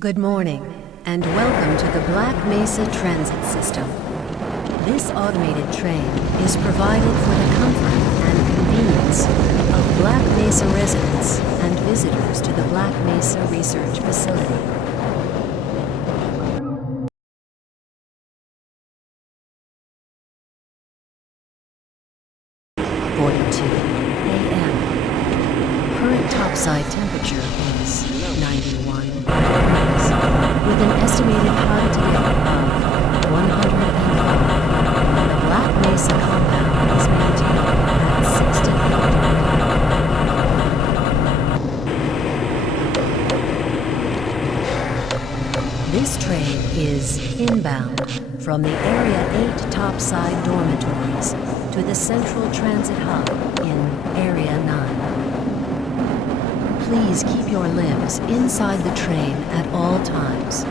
Good morning, and welcome to the Black Mesa Transit System. This automated train is provided for the comfort and convenience of Black Mesa residents and visitors to the Black Mesa Research Facility. Current topside temperature is 91 degrees, with an estimated high today of 105. The Black Mesa compound is maintained at 68 degrees. This train is inbound from the Area 8 topside dormitories to the Central Transit Hub in Area 9. Please keep your limbs inside the train at all times.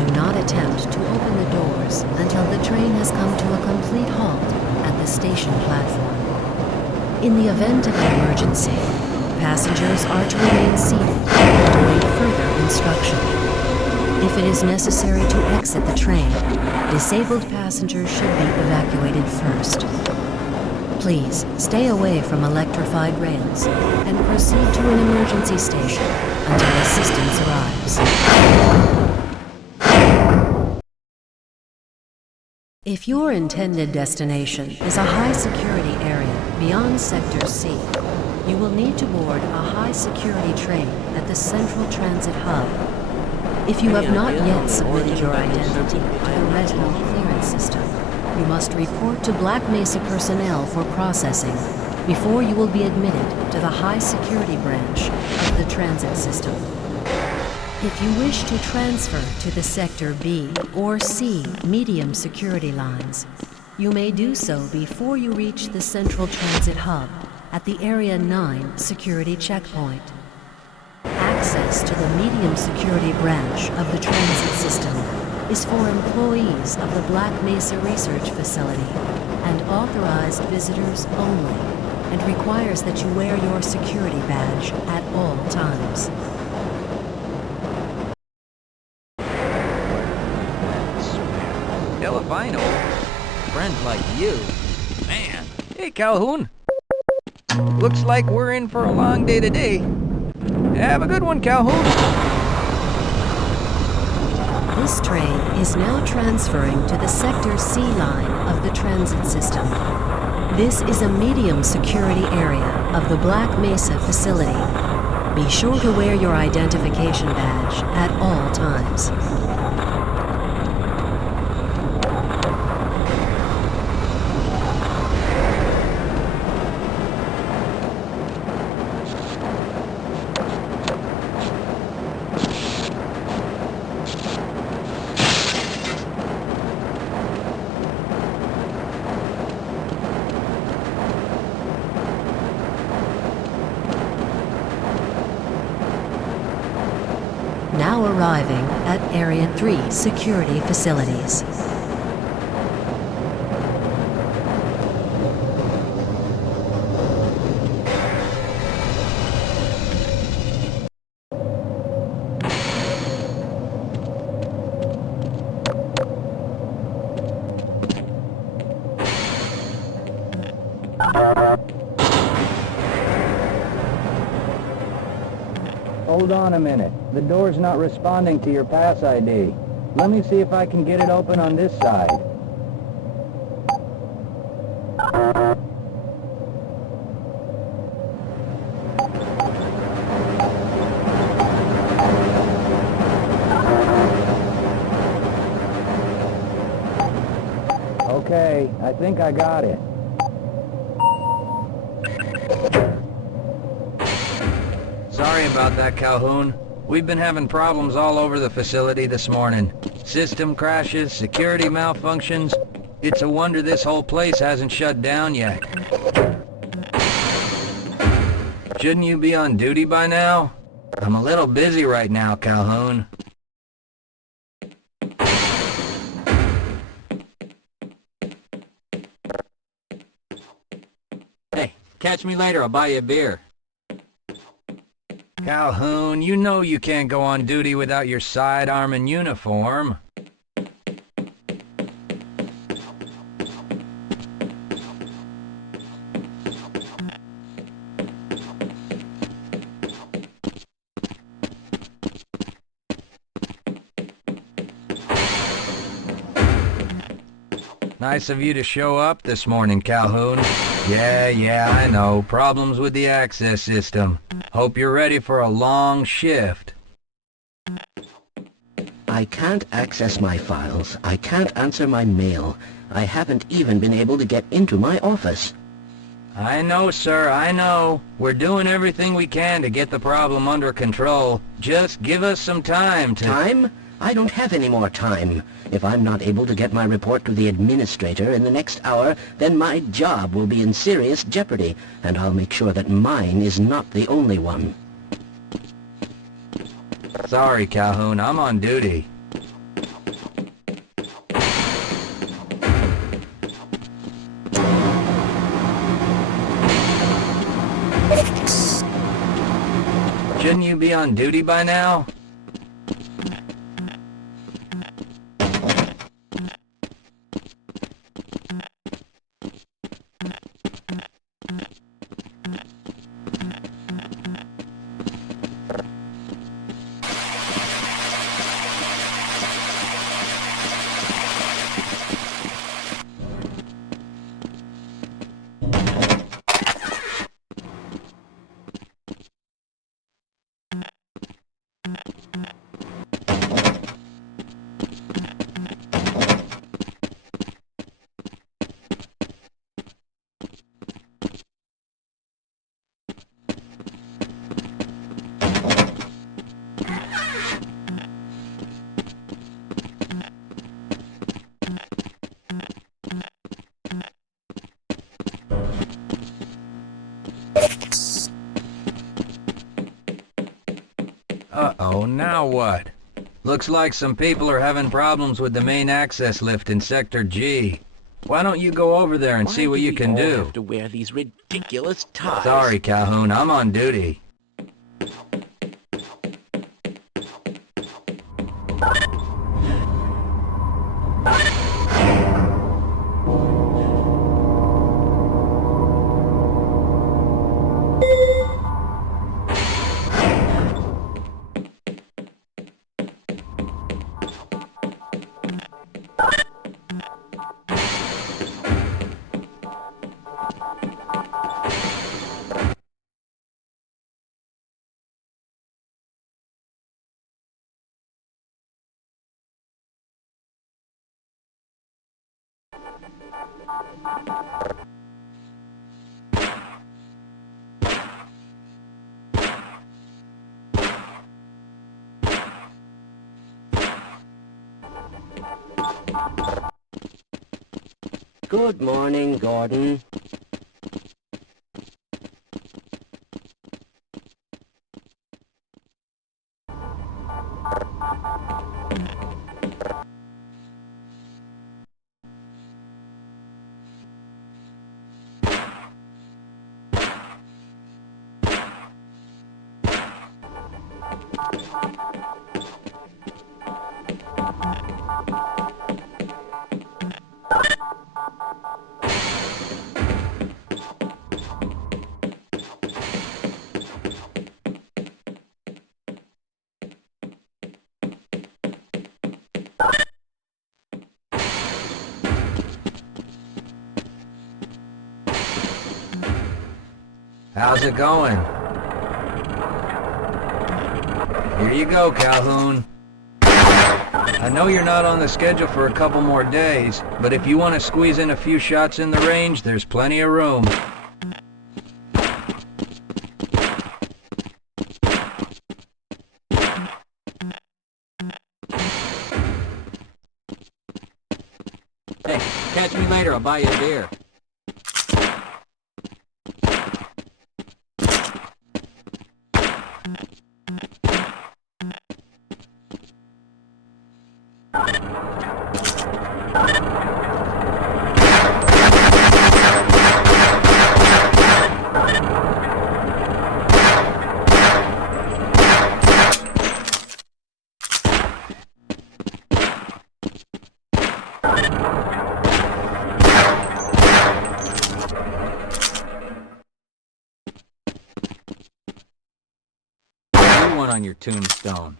Do not attempt to open the doors until the train has come to a complete halt at the station platform. In the event of an emergency, passengers are to remain seated and await further instruction. If it is necessary to exit the train, disabled passengers should be evacuated first. Please stay away from electrified rails and proceed to an emergency station until assistance arrives. If your intended destination is a high-security area beyond Sector C, you will need to board a high-security train at the Central Transit Hub. If you have not yet submitted your identity to the retinal clearance system, you must report to Black Mesa personnel for processing before you will be admitted to the high-security branch of the transit system. If you wish to transfer to the Sector B or C medium security lines, you may do so before you reach the Central Transit Hub at the Area 9 security checkpoint. Access to the medium security branch of the transit system is for employees of the Black Mesa Research Facility and authorized visitors only, and requires that you wear your security badge at all times. Hell if I know. Friends like you. Man. Hey, Calhoun. Looks like we're in for a long day today. Have a good one, Calhoun. This train is now transferring to the Sector C line of the transit system. This is a medium security area of the Black Mesa facility. Be sure to wear your identification badge at all times. Now arriving at Area 3 security facilities. Hold on a minute. The door's not responding to your pass ID. Let me see if I can get it open on this side. Okay, I think I got it. Sorry about that, Calhoun. We've been having problems all over the facility this morning. System crashes, security malfunctions. It's a wonder this whole place hasn't shut down yet. Shouldn't you be on duty by now? I'm a little busy right now, Calhoun. Hey, catch me later, I'll buy you a beer. Calhoun, you know you can't go on duty without your sidearm and uniform. Nice of you to show up this morning, Calhoun. Yeah, I know. Problems with the access system. Hope you're ready for a long shift. I can't access my files. I can't answer my mail. I haven't even been able to get into my office. I know, sir, I know. We're doing everything we can to get the problem under control. Just give us some time to... Time? I don't have any more time. If I'm not able to get my report to the administrator in the next hour, then my job will be in serious jeopardy, and I'll make sure that mine is not the only one. Sorry, Calhoun, I'm on duty. Shouldn't you be on duty by now? Uh-oh, now what? Looks like some people are having problems with the main access lift in Sector G. Why don't you go over there and see what you can do? I have to wear these ridiculous ties. Sorry, Calhoun, I'm on duty. Good morning, Gordon. How's it going? Here you go, Calhoun. I know you're not on the schedule for a couple more days, but if you want to squeeze in a few shots in the range, there's plenty of room. Hey, catch me later, I'll buy you a beer. one on your tombstone.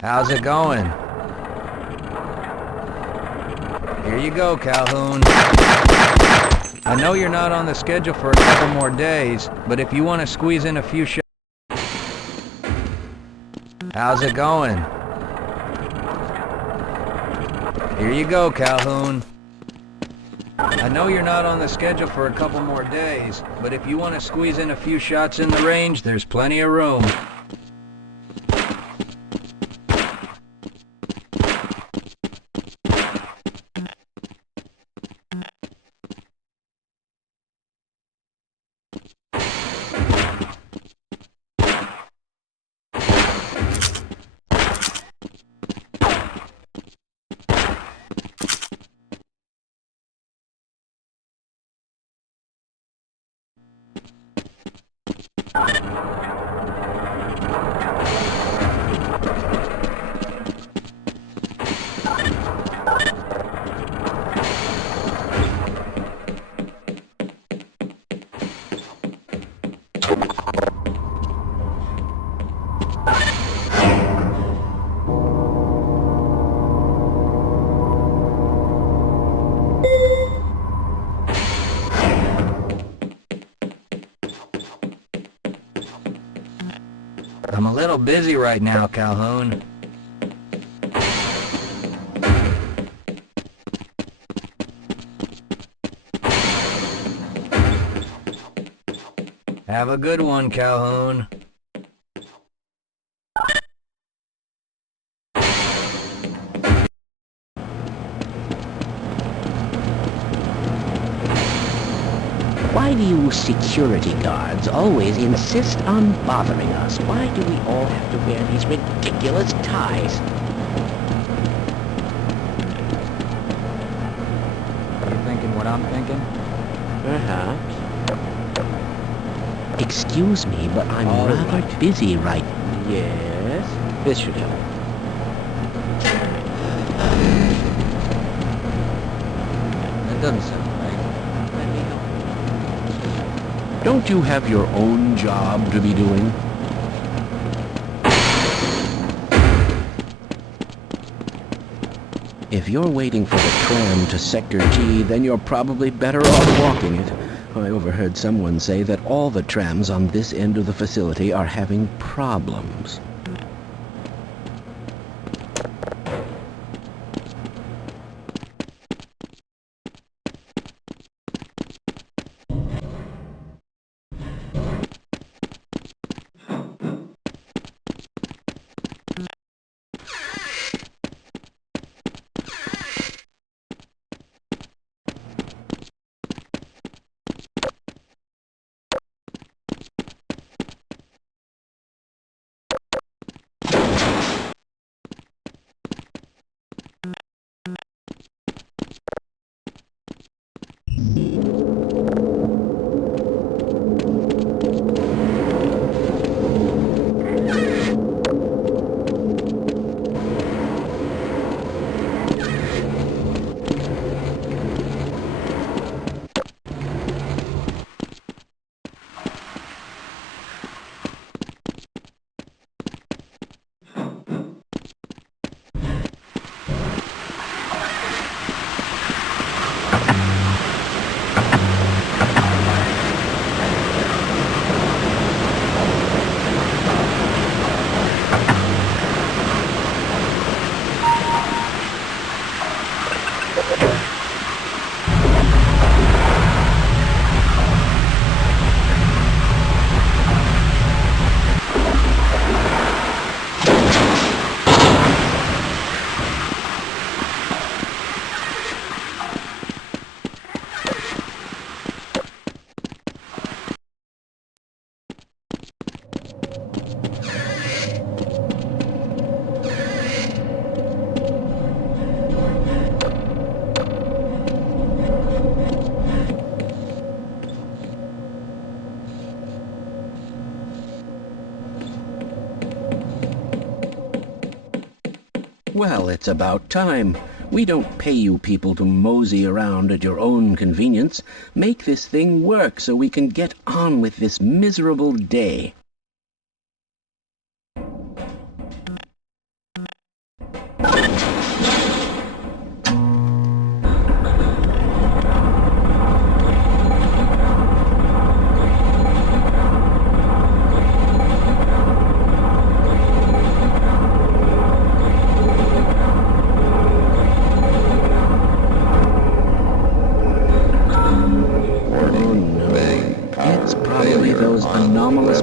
How's it going? Here you go, Calhoun. I know you're not on the schedule for a couple more days, but if you want to squeeze in a few shots... How's it going? Here you go, Calhoun. I know you're not on the schedule for a couple more days, but if you want to squeeze in a few shots in the range, there's plenty of room. I'm a little busy right now, Calhoun. Have a good one, Calhoun. Why do you security guards always insist on bothering us? Why do we all have to wear these ridiculous ties? You thinking what I'm thinking? Perhaps. Excuse me, but I'm rather busy right now. Yes, this should help. That doesn't sound right. Let me help. Don't you have your own job to be doing? If you're waiting for the tram to Sector G, then you're probably better off walking it. I overheard someone say that all the trams on this end of the facility are having problems. Well, it's about time. We don't pay you people to mosey around at your own convenience. Make this thing work so we can get on with this miserable day.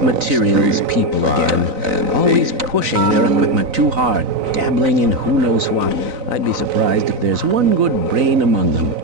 Materials people again, always pushing their equipment too hard, dabbling in who knows what. I'd be surprised if there's one good brain among them.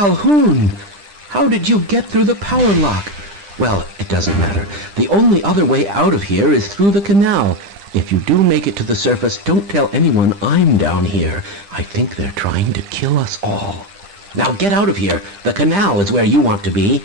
Calhoun! How did you get through the power lock? Well, it doesn't matter. The only other way out of here is through the canal. If you do make it to the surface, don't tell anyone I'm down here. I think they're trying to kill us all. Now get out of here. The canal is where you want to be.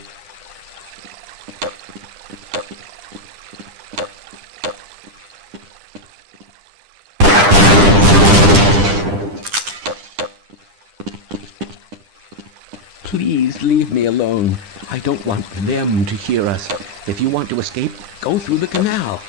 Please leave me alone. I don't want them to hear us. If you want to escape, go through the canal.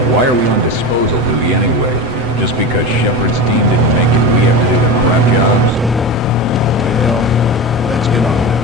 Yeah, why are we on disposal duty anyway? Just because Shepard's team didn't make it, we have to do the crap jobs? Well, let's get on with it.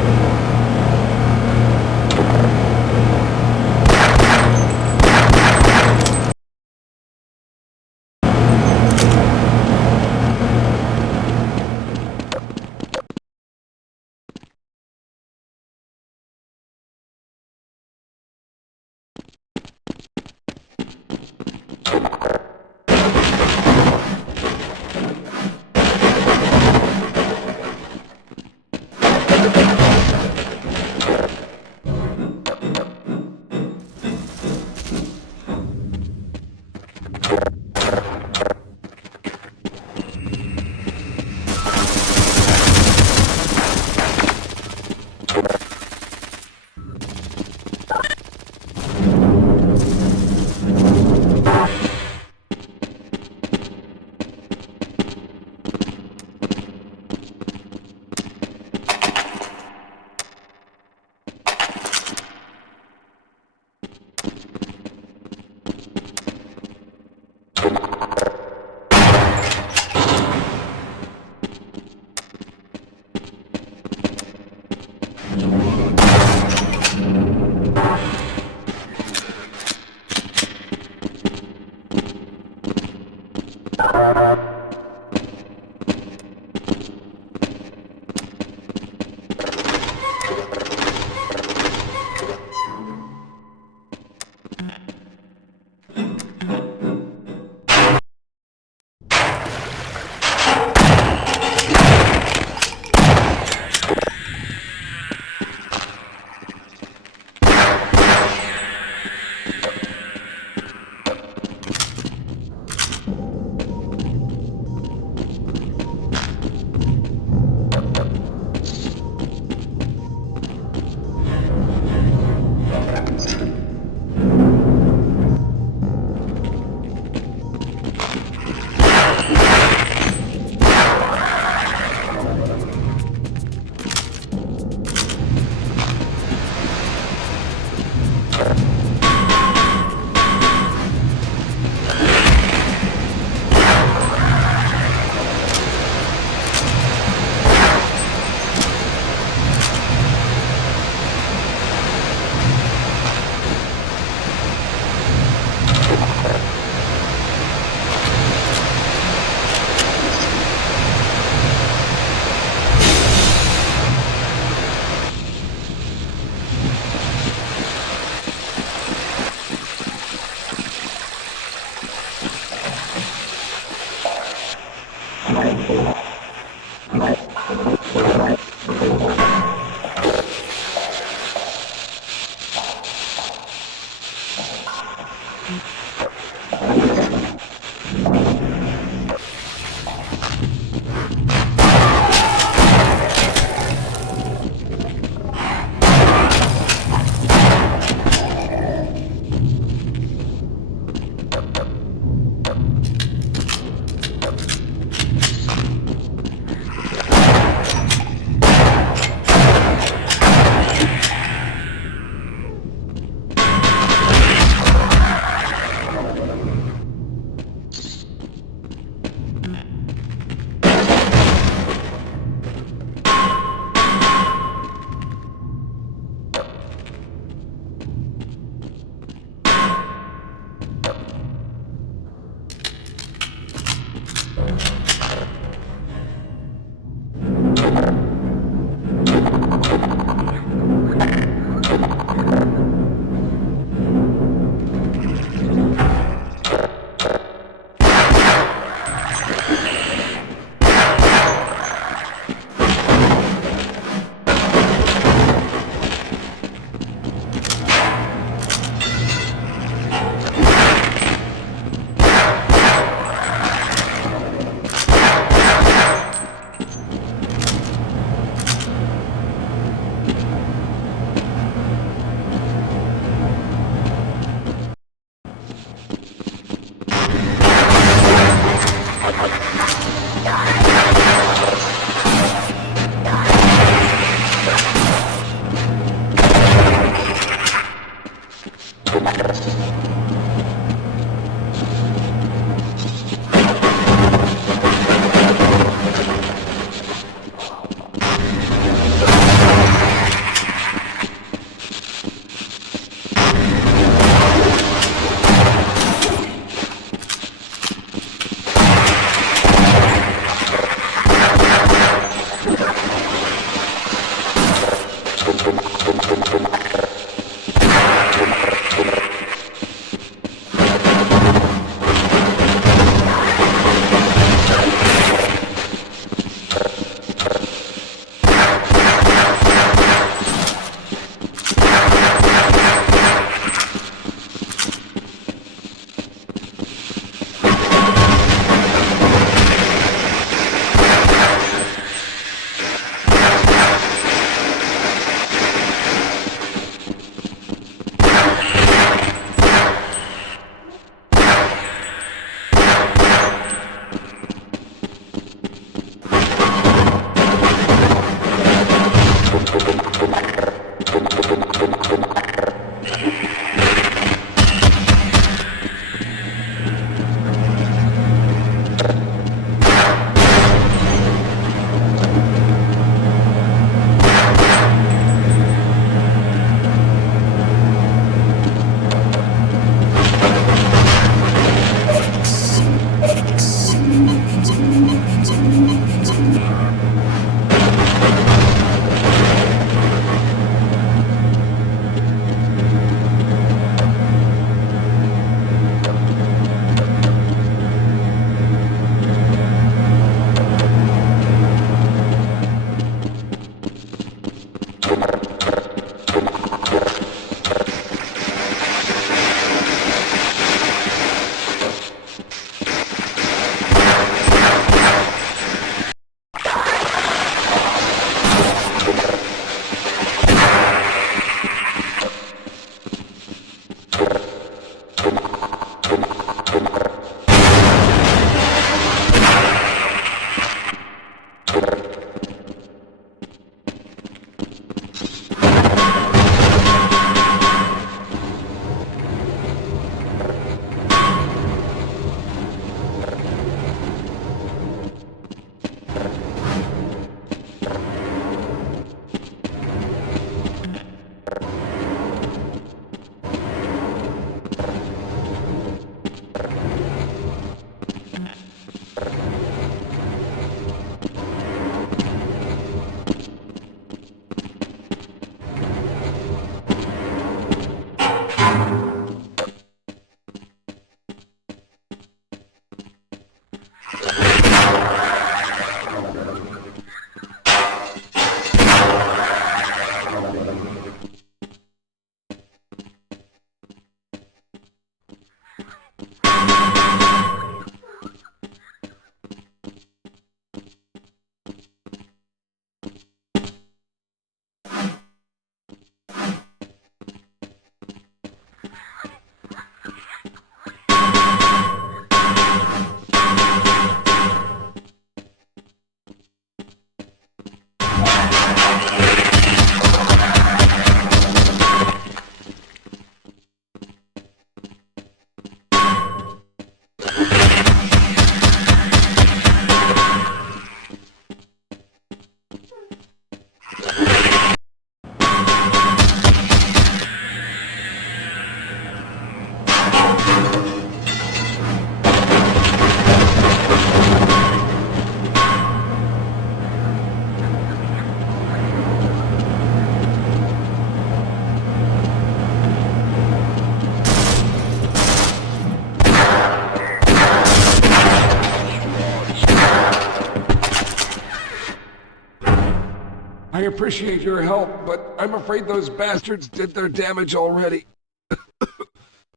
I appreciate your help, but I'm afraid those bastards did their damage already.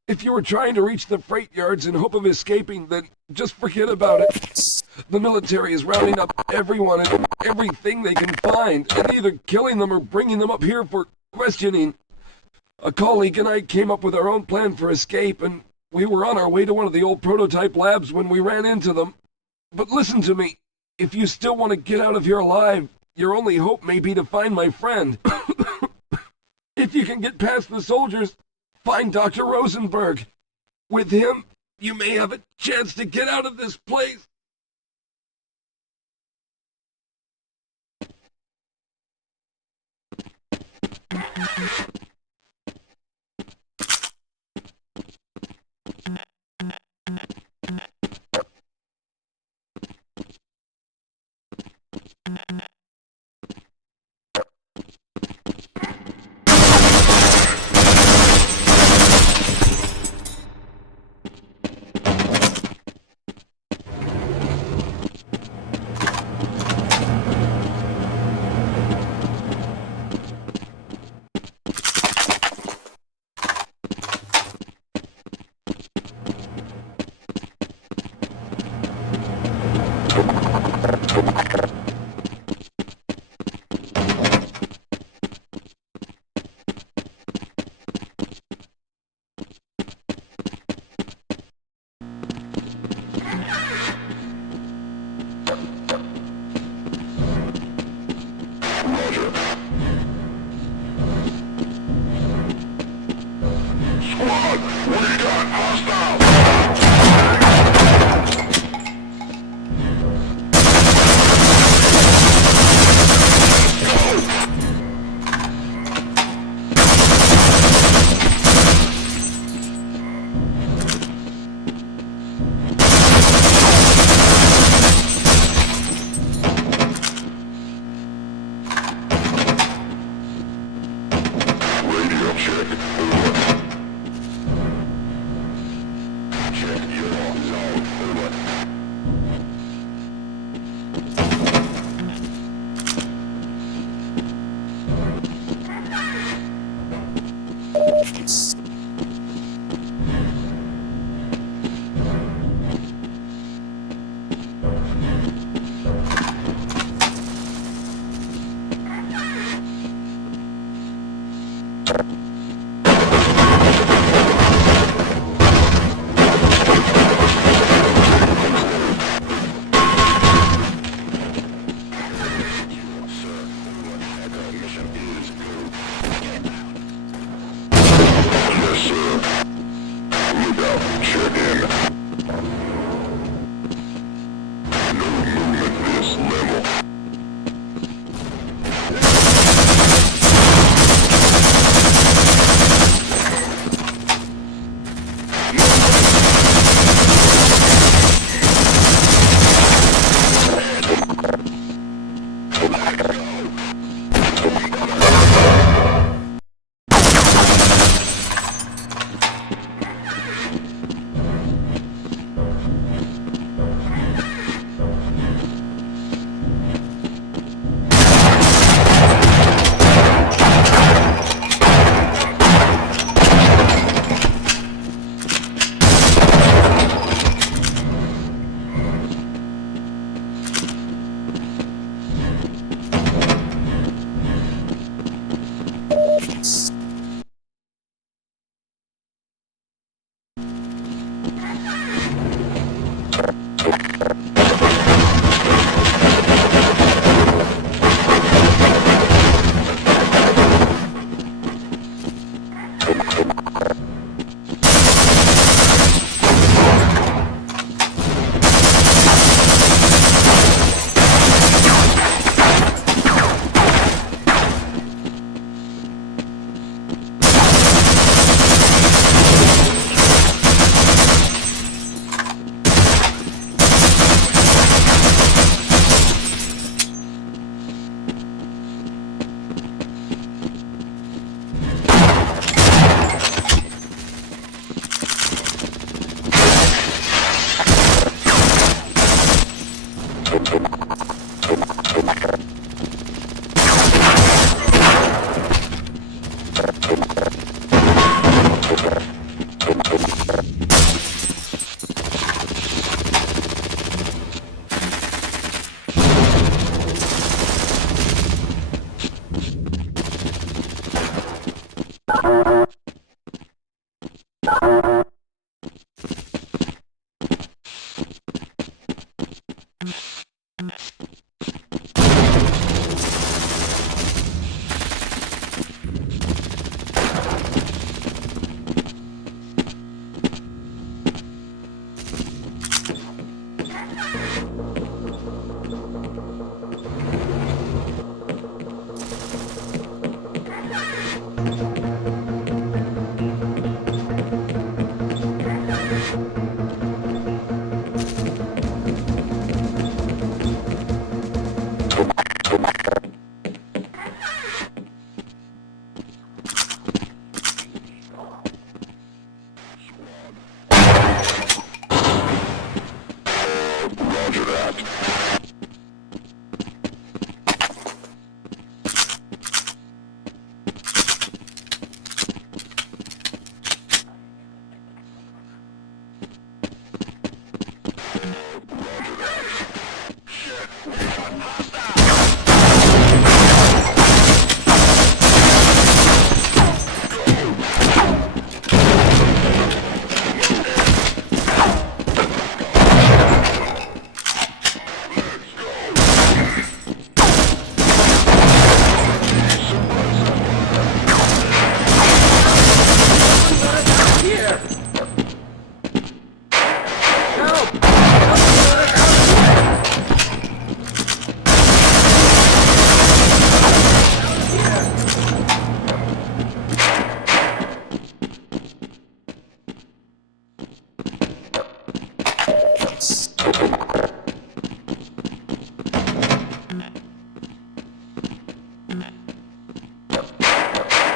If you were trying to reach the freight yards in hope of escaping, then just forget about it. The military is rounding up everyone and everything they can find, and either killing them or bringing them up here for questioning. A colleague and I came up with our own plan for escape, and we were on our way to one of the old prototype labs when we ran into them. But listen to me. If you still want to get out of here alive, your only hope may be to find my friend. If you can get past the soldiers, find Dr. Rosenberg. With him, you may have a chance to get out of this place.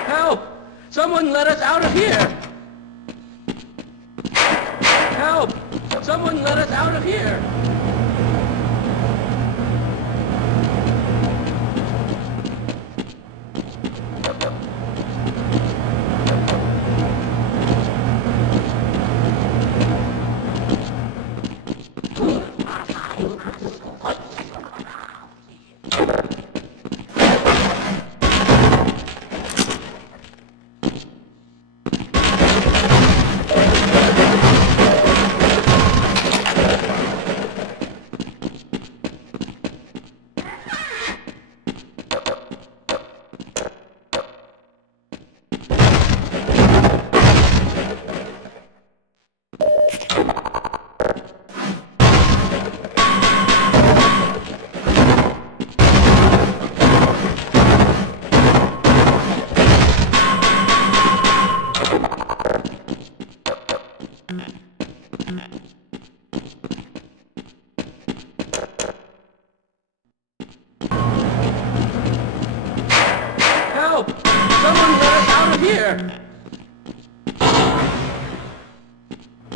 Help! Someone let us out of here! Help! Someone let us out of here! Help! Someone let us out of here!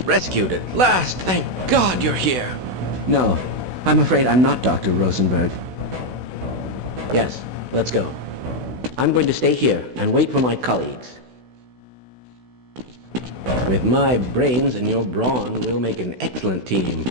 Rescued at last! Thank God you're here! No, I'm afraid I'm not Dr. Rosenberg. Yes, let's go. I'm going to stay here and wait for my colleagues. With my brains and your brawn, we'll make an excellent team.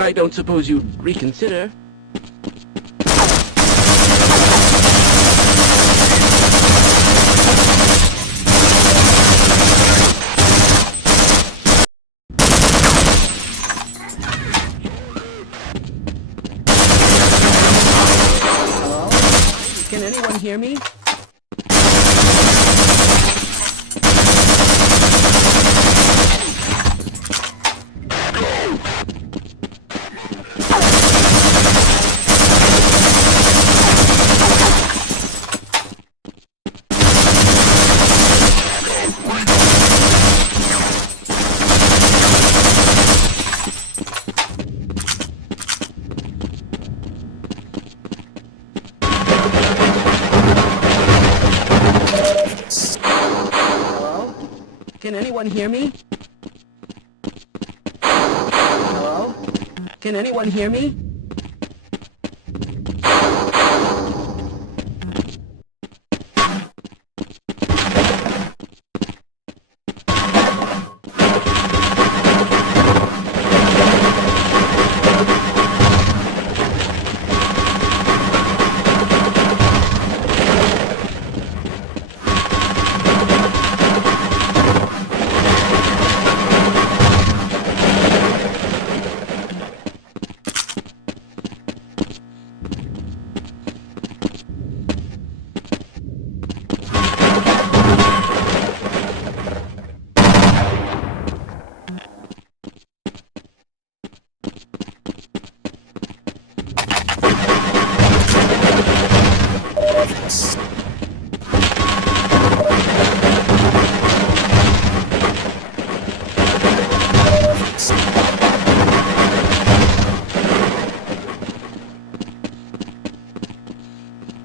I don't suppose you'd reconsider. Hello? Can anyone hear me? Can anyone hear me? Hello? Can anyone hear me?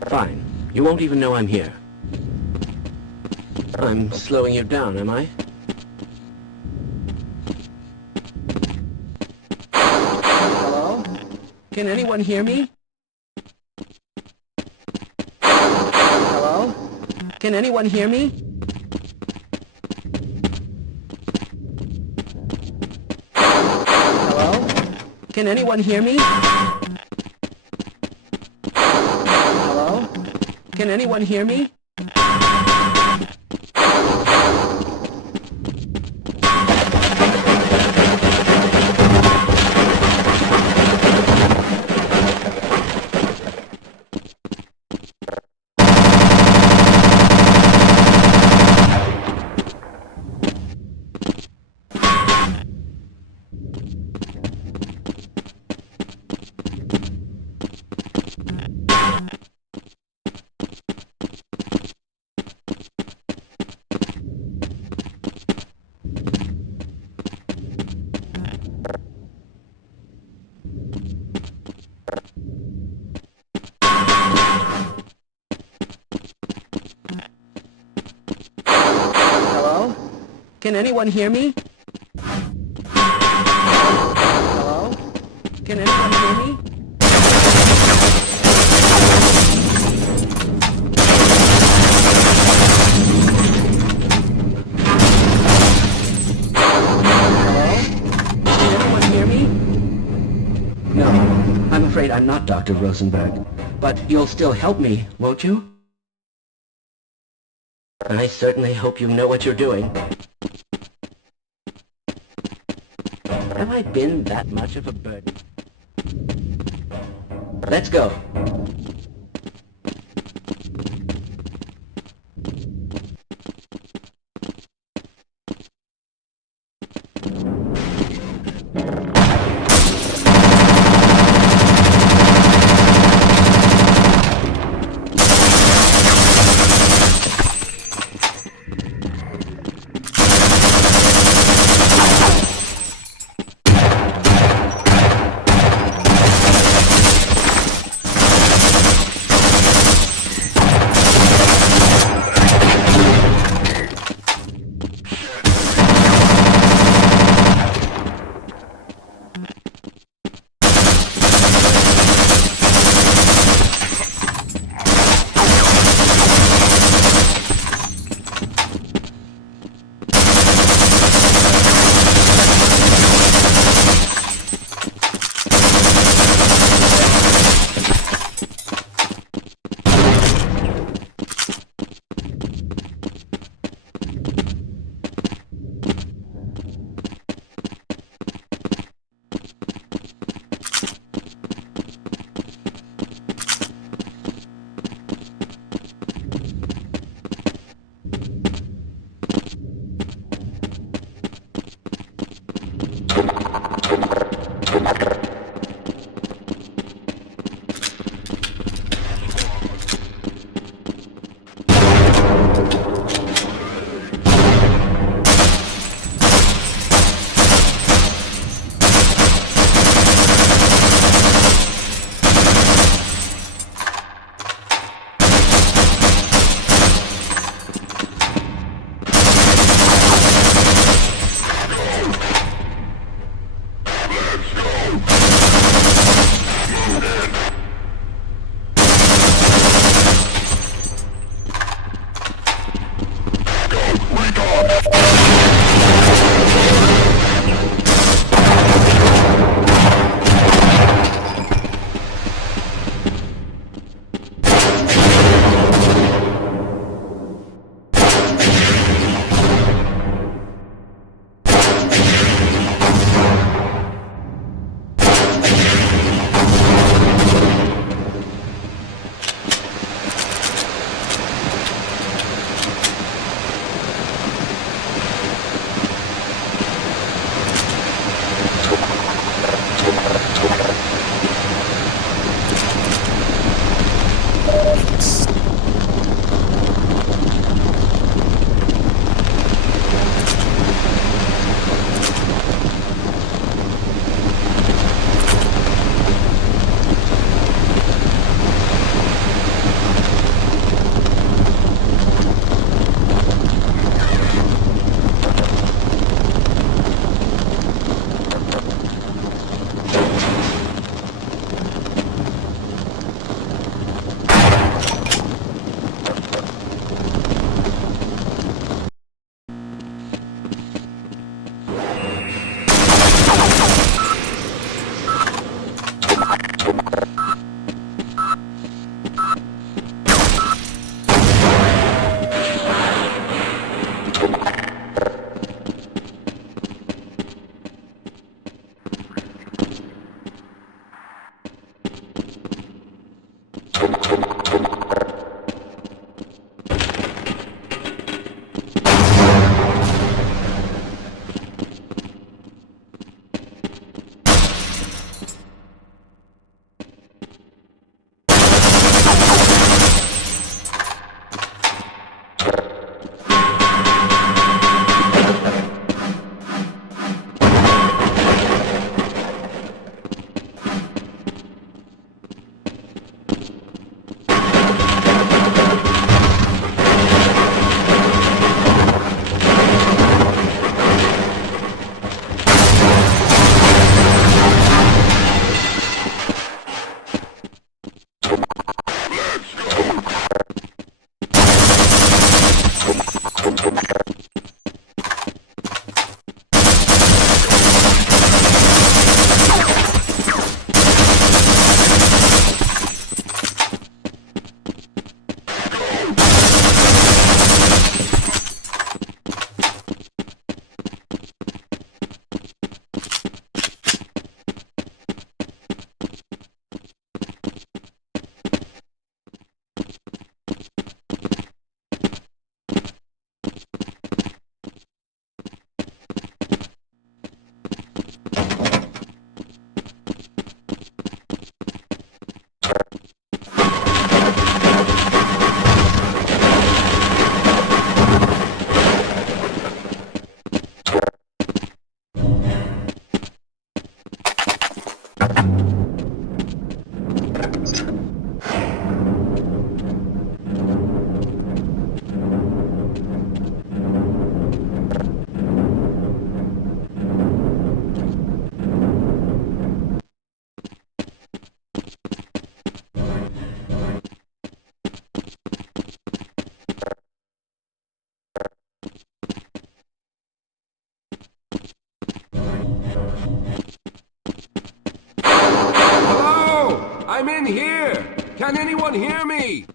Fine. You won't even know I'm here. I'm slowing you down, am I? Can anyone hear me? Hello? Can anyone hear me? Hello? Can anyone hear me? Hello? Can anyone hear me? Hello? Can anyone hear me? Hello? Can anyone hear me? Hello? Can anyone hear me? No, I'm afraid I'm not Dr. Rosenberg. But you'll still help me, won't you? I certainly hope you know what you're doing. Have I been that much of a burden? Let's go. I'm in here! Can anyone hear me?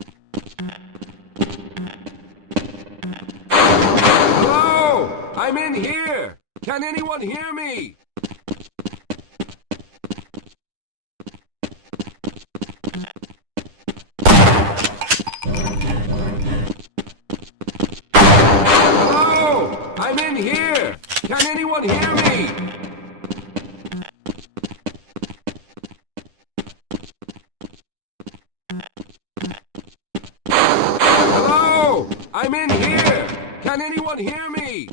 Hello! I'm in here! Can anyone hear me? Hello! I'm in here! Can anyone hear me? I'm in here! Can anyone hear me?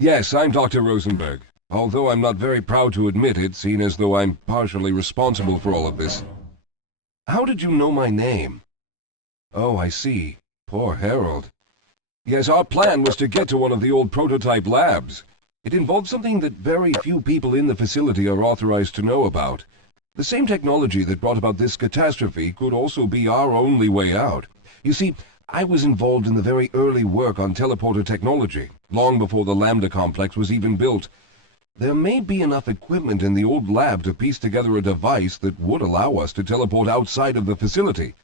Yes, I'm Dr. Rosenberg. Although I'm not very proud to admit it, seeing as though I'm partially responsible for all of this. How did you know my name? Oh, I see. Poor Harold. Yes, our plan was to get to one of the old prototype labs. It involved something that very few people in the facility are authorized to know about. The same technology that brought about this catastrophe could also be our only way out. You see, I was involved in the very early work on teleporter technology, long before the Lambda complex was even built. There may be enough equipment in the old lab to piece together a device that would allow us to teleport outside of the facility.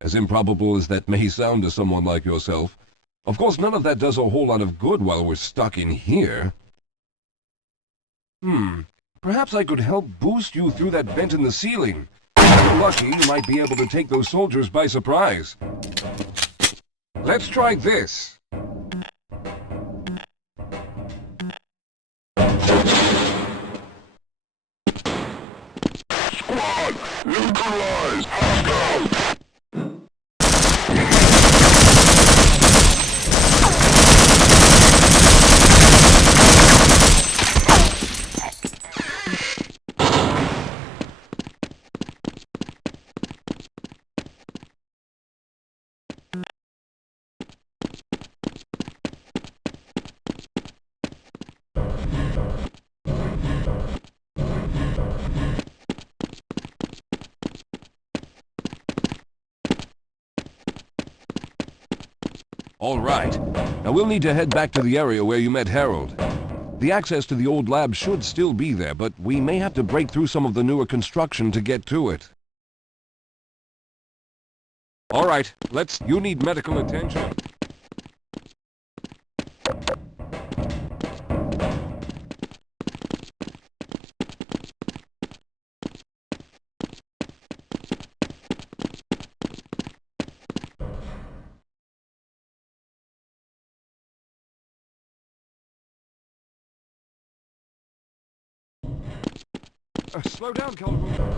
As improbable as that may sound to someone like yourself. Of course, none of that does a whole lot of good while we're stuck in here. Perhaps I could help boost you through that vent in the ceiling. If you're lucky, you might be able to take those soldiers by surprise. Let's try this. Squad, neutralized, hostile! All right. Now we'll need to head back to the area where you met Harold. The access to the old lab should still be there, but we may have to break through some of the newer construction to get to it. All right, you need medical attention. Slow down, Calhoun.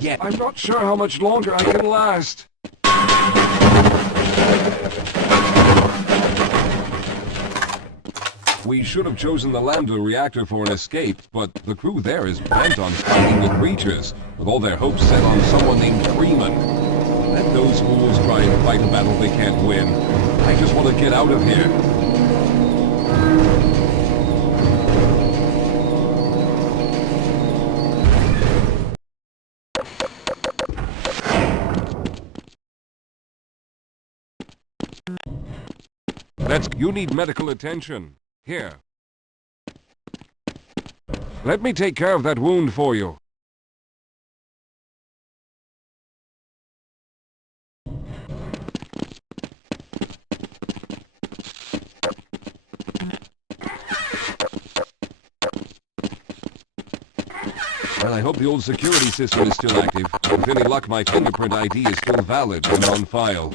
Yeah. I'm not sure how much longer I can last. We should have chosen the Lambda reactor for an escape, but the crew there is bent on fighting the creatures, with all their hopes set on someone named Freeman. Let those fools try and fight a battle they can't win. I just want to get out of here. You need medical attention. Here. Let me take care of that wound for you. Well, I hope the old security system is still active. With any luck, my fingerprint ID is still valid and on file.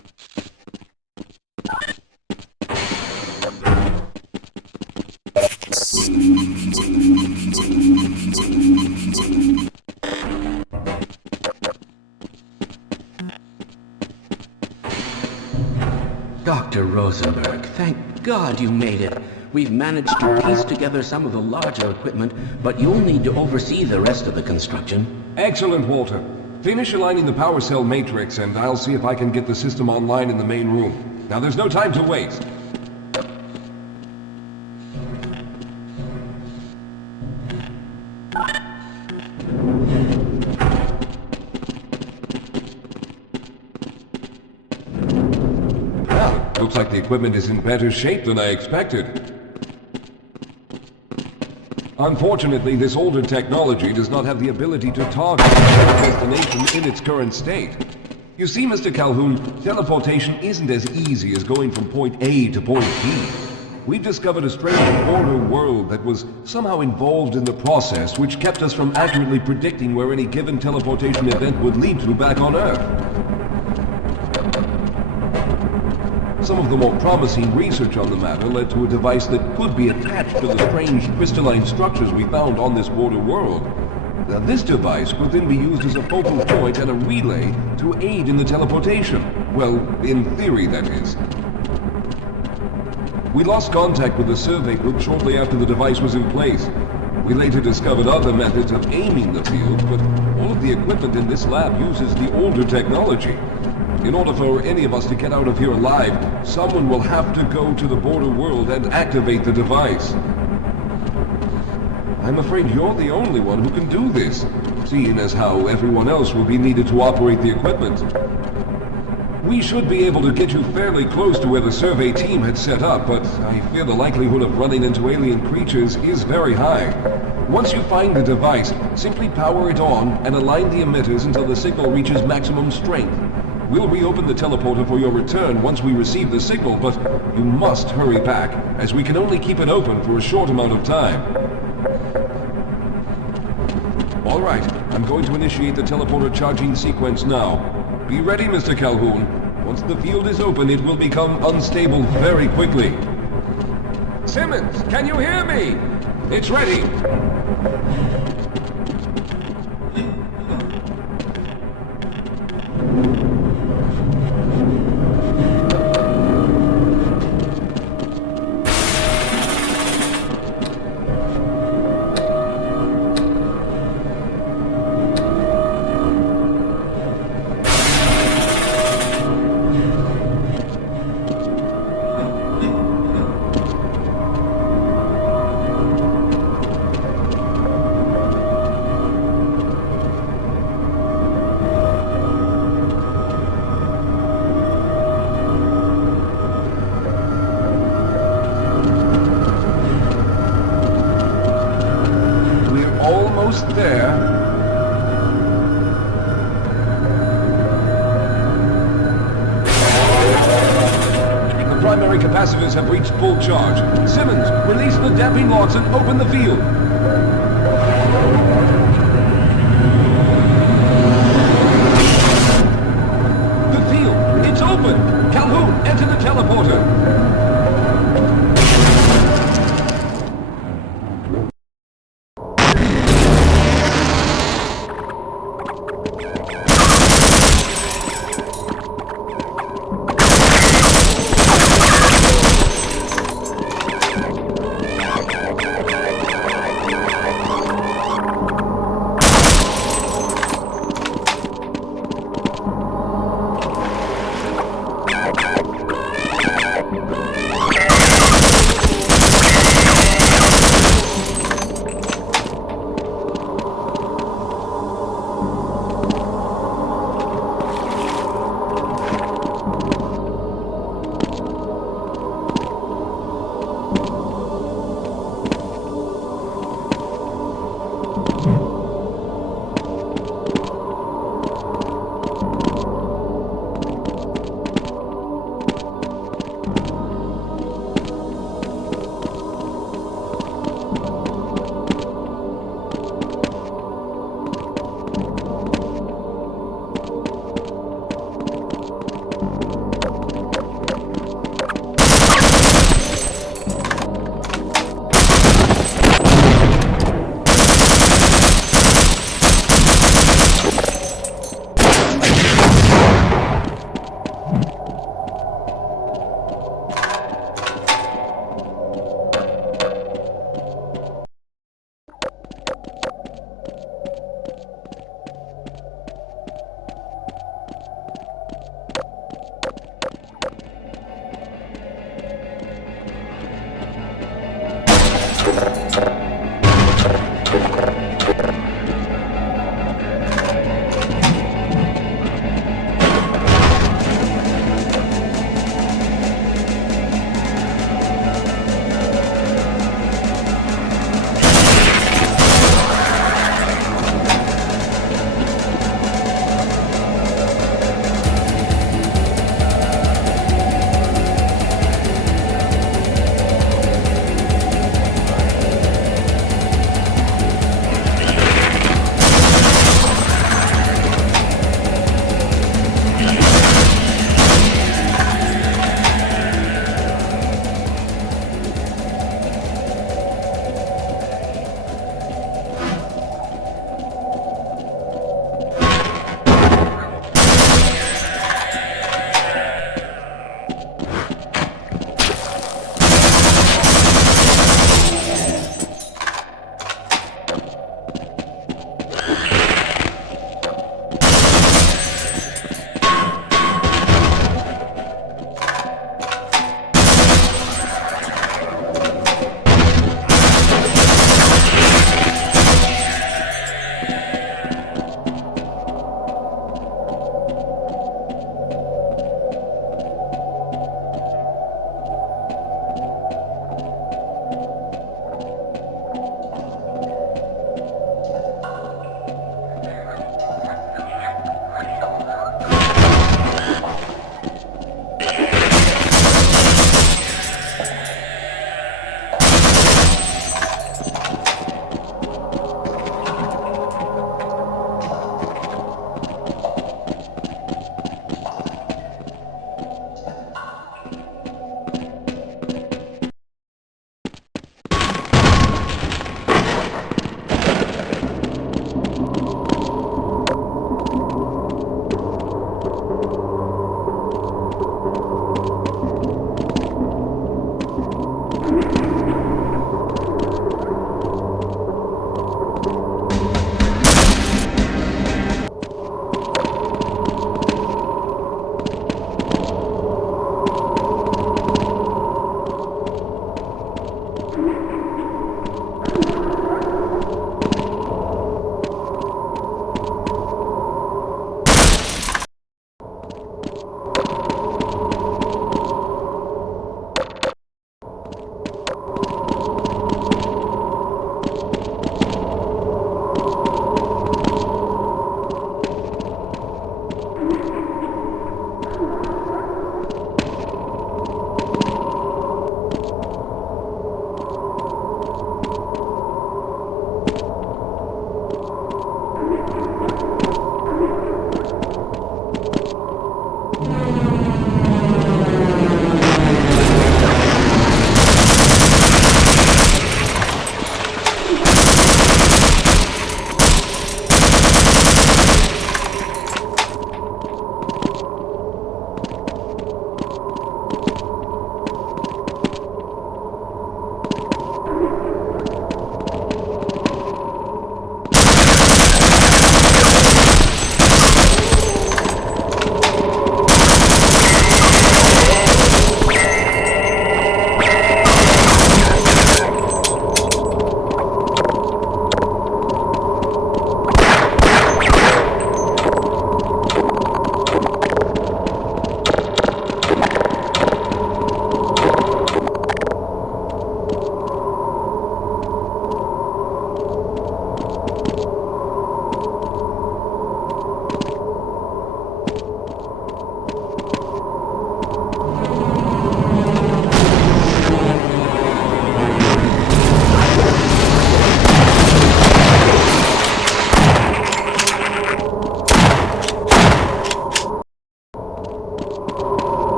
Dr. Rosenberg, thank God you made it. We've managed to piece together some of the larger equipment, but you'll need to oversee the rest of the construction. Excellent, Walter. Finish aligning the power cell matrix, and I'll see if I can get the system online in the main room. Now, there's no time to waste. Well, looks like the equipment is in better shape than I expected. Unfortunately, this older technology does not have the ability to target the destination in its current state. You see, Mr. Calhoun, teleportation isn't as easy as going from point A to point B. we've discovered a strange border world that was somehow involved in the process, which kept us from accurately predicting where any given teleportation event would lead to back on Earth. Some of the more promising research on the matter led to a device that could be attached to the strange crystalline structures we found on this border world. Now, this device could then be used as a focal point and a relay to aid in the teleportation. Well, in theory, that is. We lost contact with the survey group shortly after the device was in place. We later discovered other methods of aiming the field, but all of the equipment in this lab uses the older technology. In order for any of us to get out of here alive, someone will have to go to the border world and activate the device. I'm afraid you're the only one who can do this, seeing as how everyone else will be needed to operate the equipment. We should be able to get you fairly close to where the survey team had set up, but I fear the likelihood of running into alien creatures is very high. Once you find the device, simply power it on and align the emitters until the signal reaches maximum strength. We'll reopen the teleporter for your return once we receive the signal, but you must hurry back, as we can only keep it open for a short amount of time. All right, I'm going to initiate the teleporter charging sequence now. Be ready, Mr. Calhoun. Once the field is open, it will become unstable very quickly. Simmons, can you hear me? It's ready. There. The primary capacitors have reached full charge. Simmons, release the damping locks and open the field. The field, it's open! Calhoun, enter the teleporter!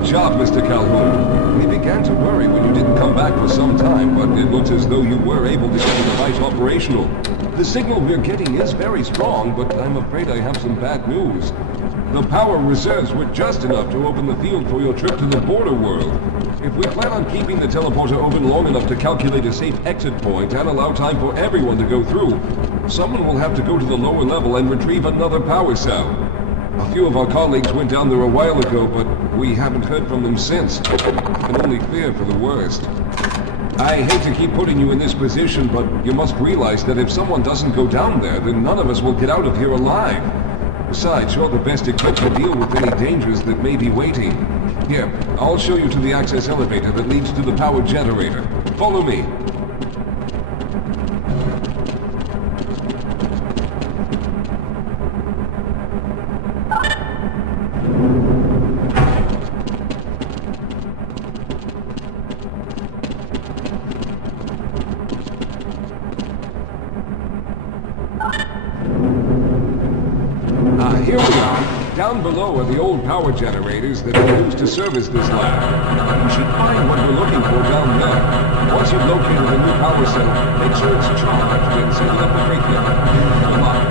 Good job, Mr. Calhoun. We began to worry when you didn't come back for some time, but it looks as though you were able to get the device operational. The signal we're getting is very strong, but I'm afraid I have some bad news. The power reserves were just enough to open the field for your trip to the border world. If we plan on keeping the teleporter open long enough to calculate a safe exit point and allow time for everyone to go through, someone will have to go to the lower level and retrieve another power cell. A few of our colleagues went down there a while ago, but we haven't heard from them since. I can only fear for the worst. I hate to keep putting you in this position, but you must realize that if someone doesn't go down there, then none of us will get out of here alive. Besides, you're the best equipped to deal with any dangers that may be waiting. Here, I'll show you to the access elevator that leads to the power generator. Follow me. Here we are. Down below are the old power generators that are used to service this lab. You should find what we're looking for down there. Once you've located the new power cell, make sure it's charged and set it up the breaker. Good luck.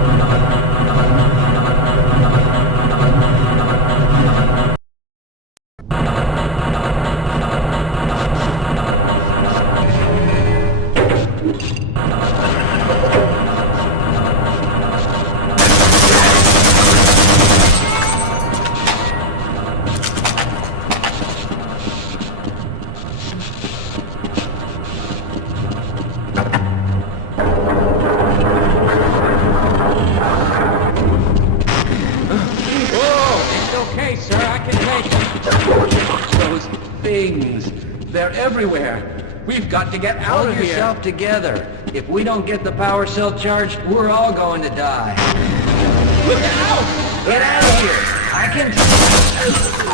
They're everywhere. We've got to get out Hold of here. yourself together. If we don't get the power cell charged, we're all going to die. Look out! Get out of here! I can...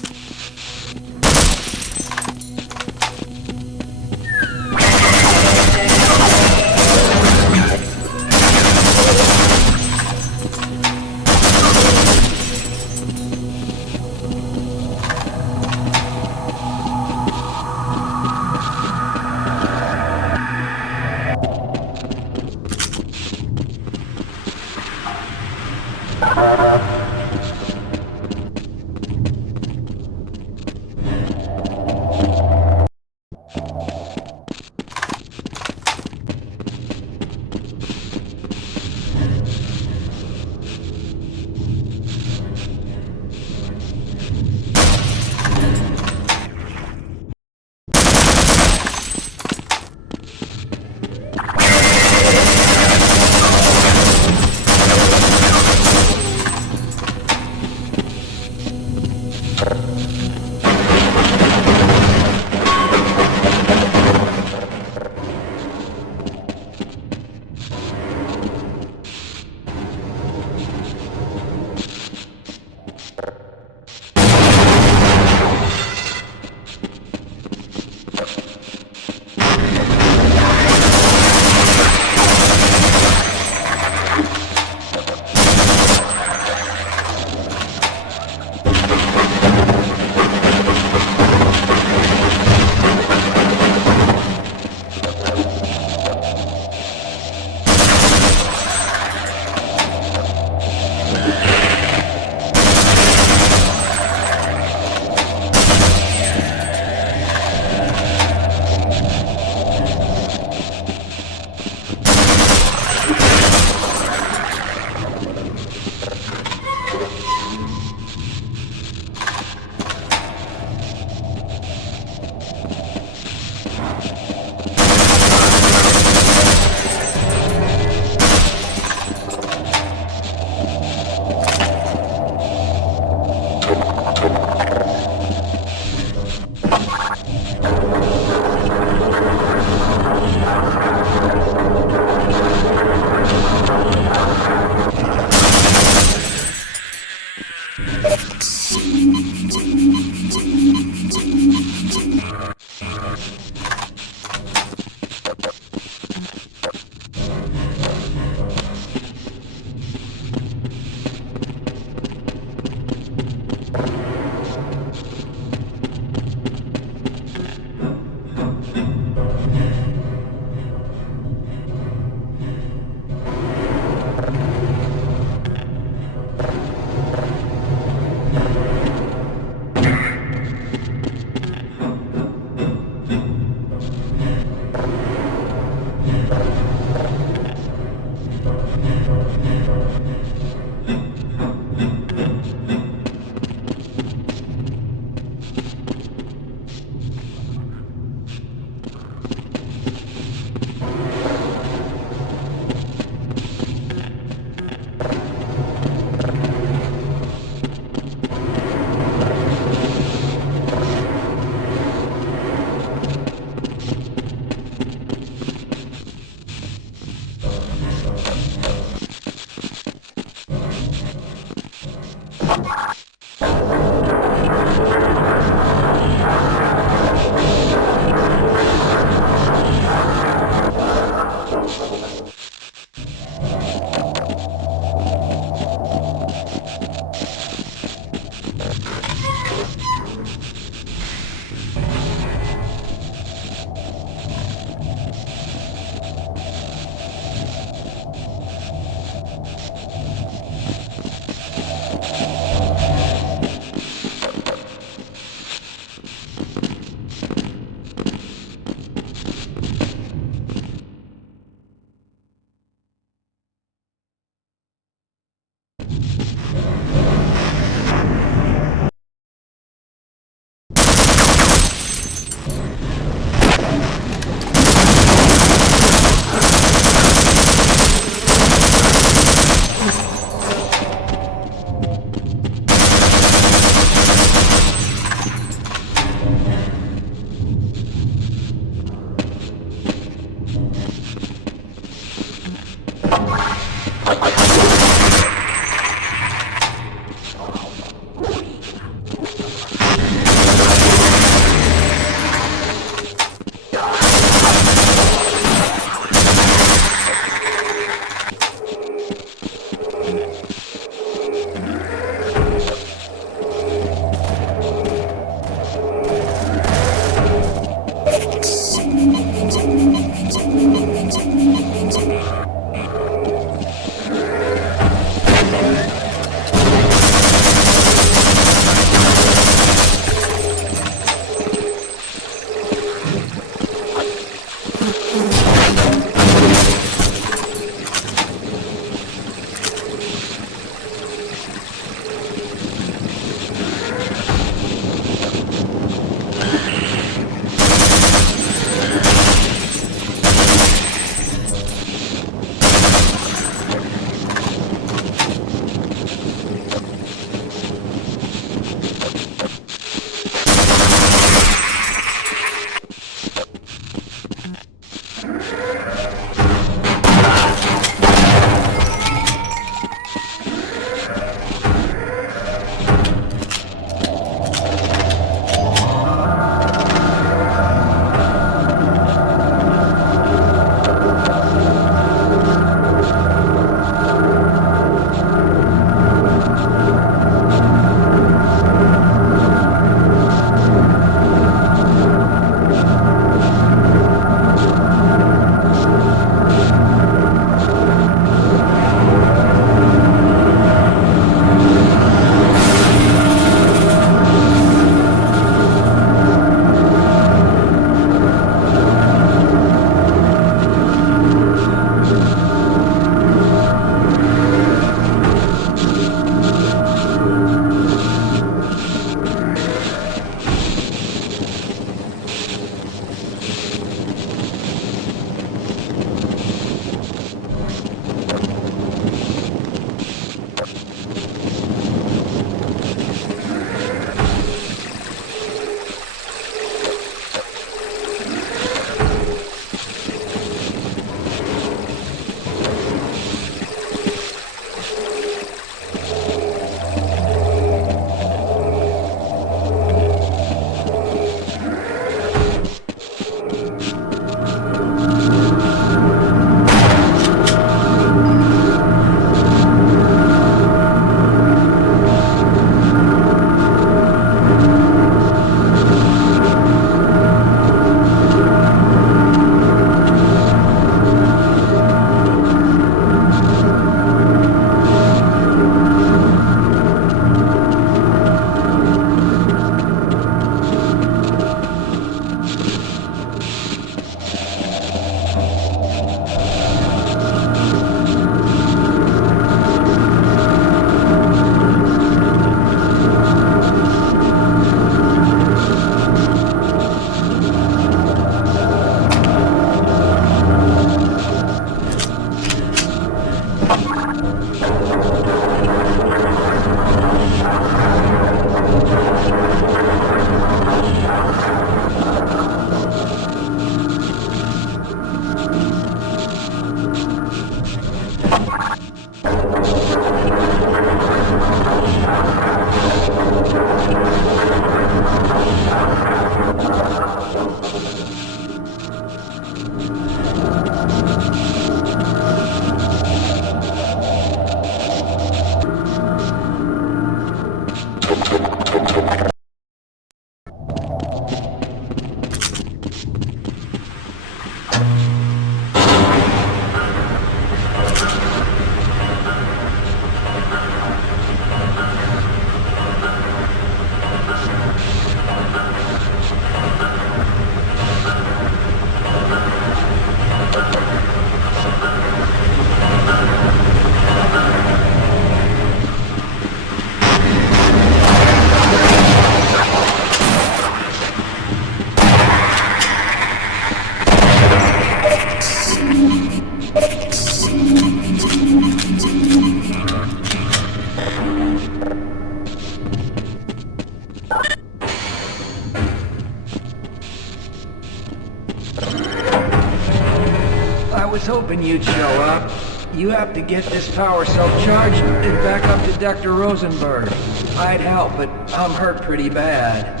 hoping you'd show up. You have to get this power cell charged and back up to Dr. Rosenberg. I'd help, but I'm hurt pretty bad.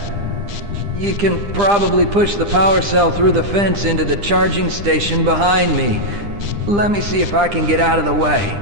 You can probably push the power cell through the fence into the charging station behind me. Let me see if I can get out of the way.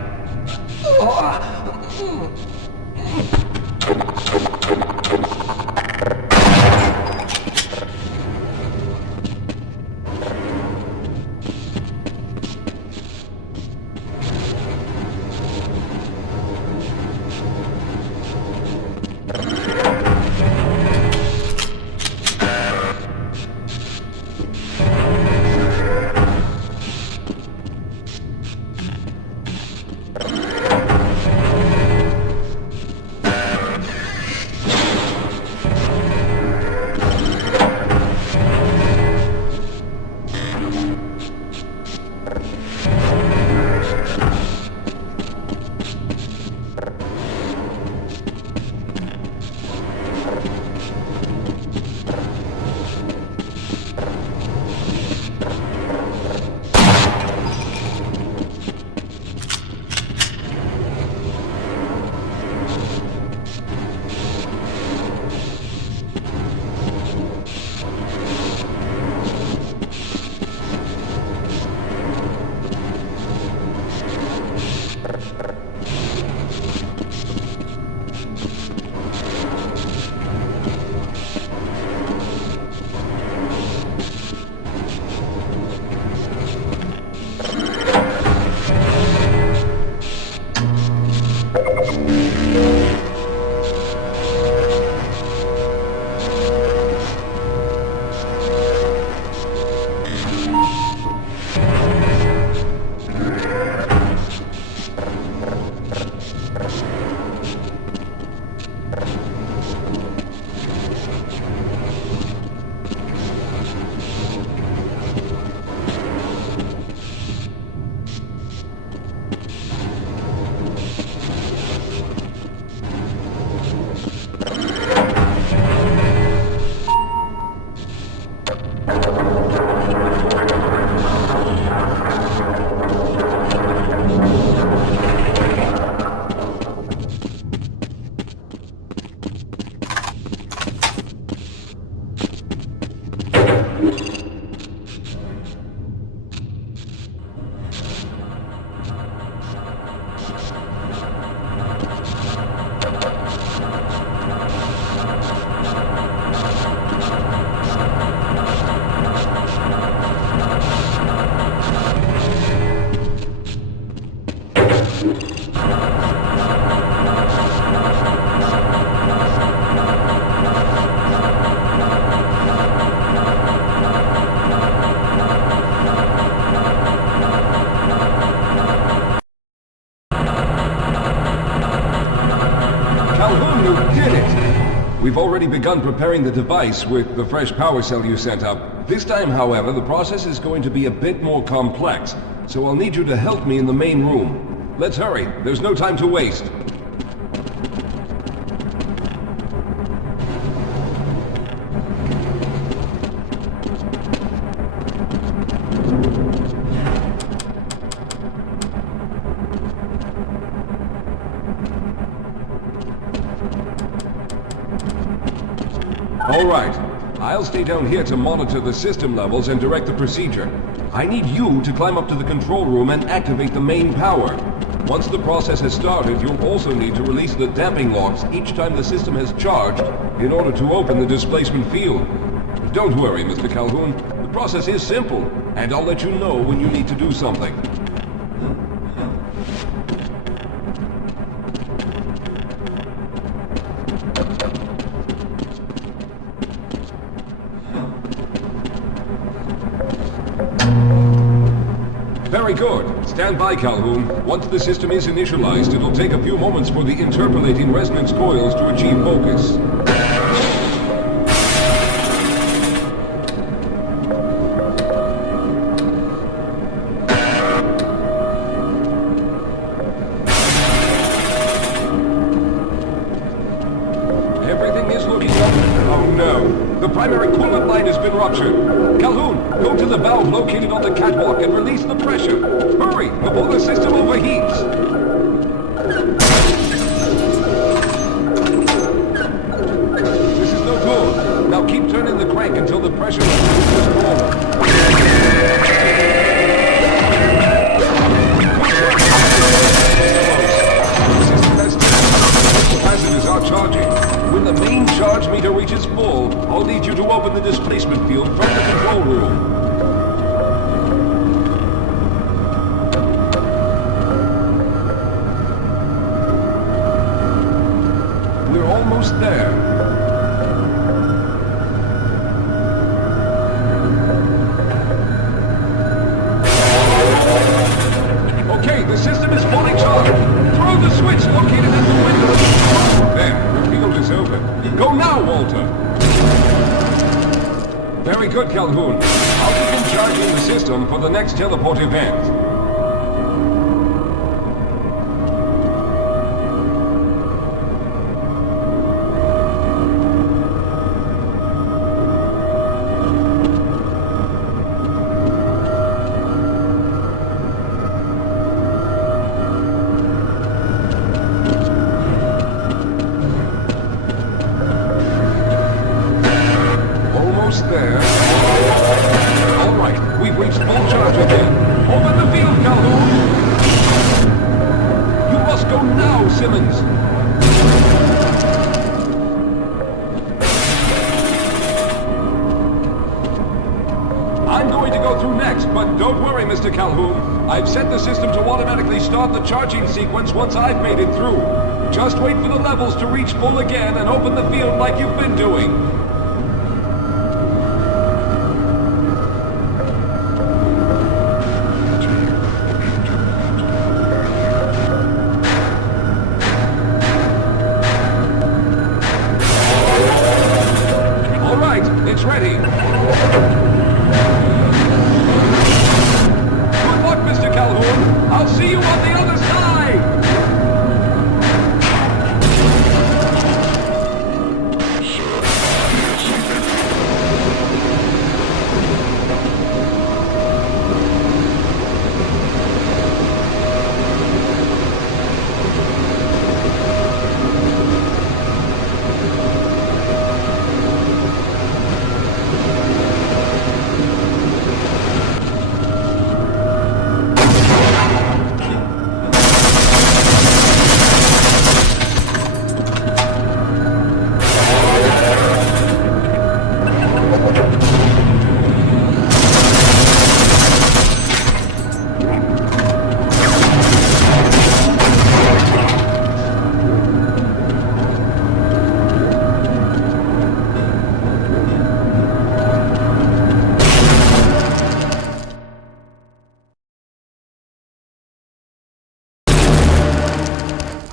We've already begun preparing the device with the fresh power cell you sent up. This time, however, the process is going to be a bit more complex, so I'll need you to help me in the main room. Let's hurry. There's no time to waste. All right. I'll stay down here to monitor the system levels and direct the procedure. I need you to climb up to the control room and activate the main power. Once the process has started, you'll also need to release the damping locks each time the system has charged in order to open the displacement field. Don't worry, Mr. Calhoun. The process is simple, and I'll let you know when you need to do something. Very good. Stand by, Calhoun. Once the system is initialized, it'll take a few moments for the interpolating resonance coils to achieve focus. Everything is looking up. Oh no! The primary coolant line has been ruptured. Calhoun, go to the valve located on the catwalk and release the pressure. Hurry, before the system overheats. This is no good. Now keep turning the crank until the pressure is normal. Capacitors are charging. When the main charge meter reaches full, I'll need you to open the displacement field from the control room. We're almost there. Okay, the system is fully charged. Throw the switch located at the window. There, the field is open. Go now, Walter. Very good, Calhoun. I'll begin charging the system for the next teleport event. There. All right, we've reached full charge again. Open the field, Calhoun! You must go now, Simmons! I'm going to go through next, but don't worry, Mr. Calhoun. I've set the system to automatically start the charging sequence once I've made it through. Just wait for the levels to reach full again and open the field like you've been doing. It's ready. Good luck, Mr. Calhoun. I'll see you on the other side.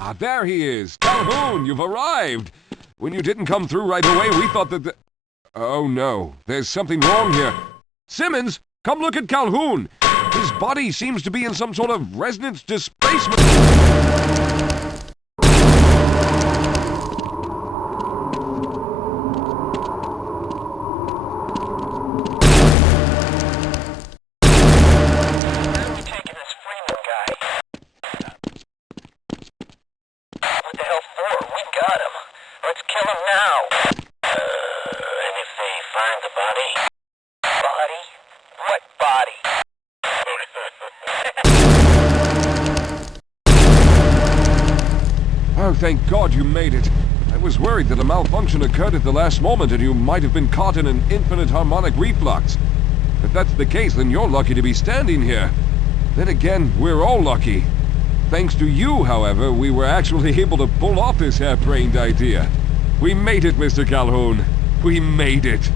Ah, there he is! Calhoun, you've arrived! When you didn't come through right away, we thought that Oh no, there's something wrong here. Simmons, come look at Calhoun! His body seems to be in some sort of resonance displacement. Oh, thank God you made it. I was worried that a malfunction occurred at the last moment and you might have been caught in an infinite harmonic reflux. If that's the case, then you're lucky to be standing here. Then again, we're all lucky. Thanks to you, however, we were actually able to pull off this harebrained idea. We made it, Mr. Calhoun. We made it.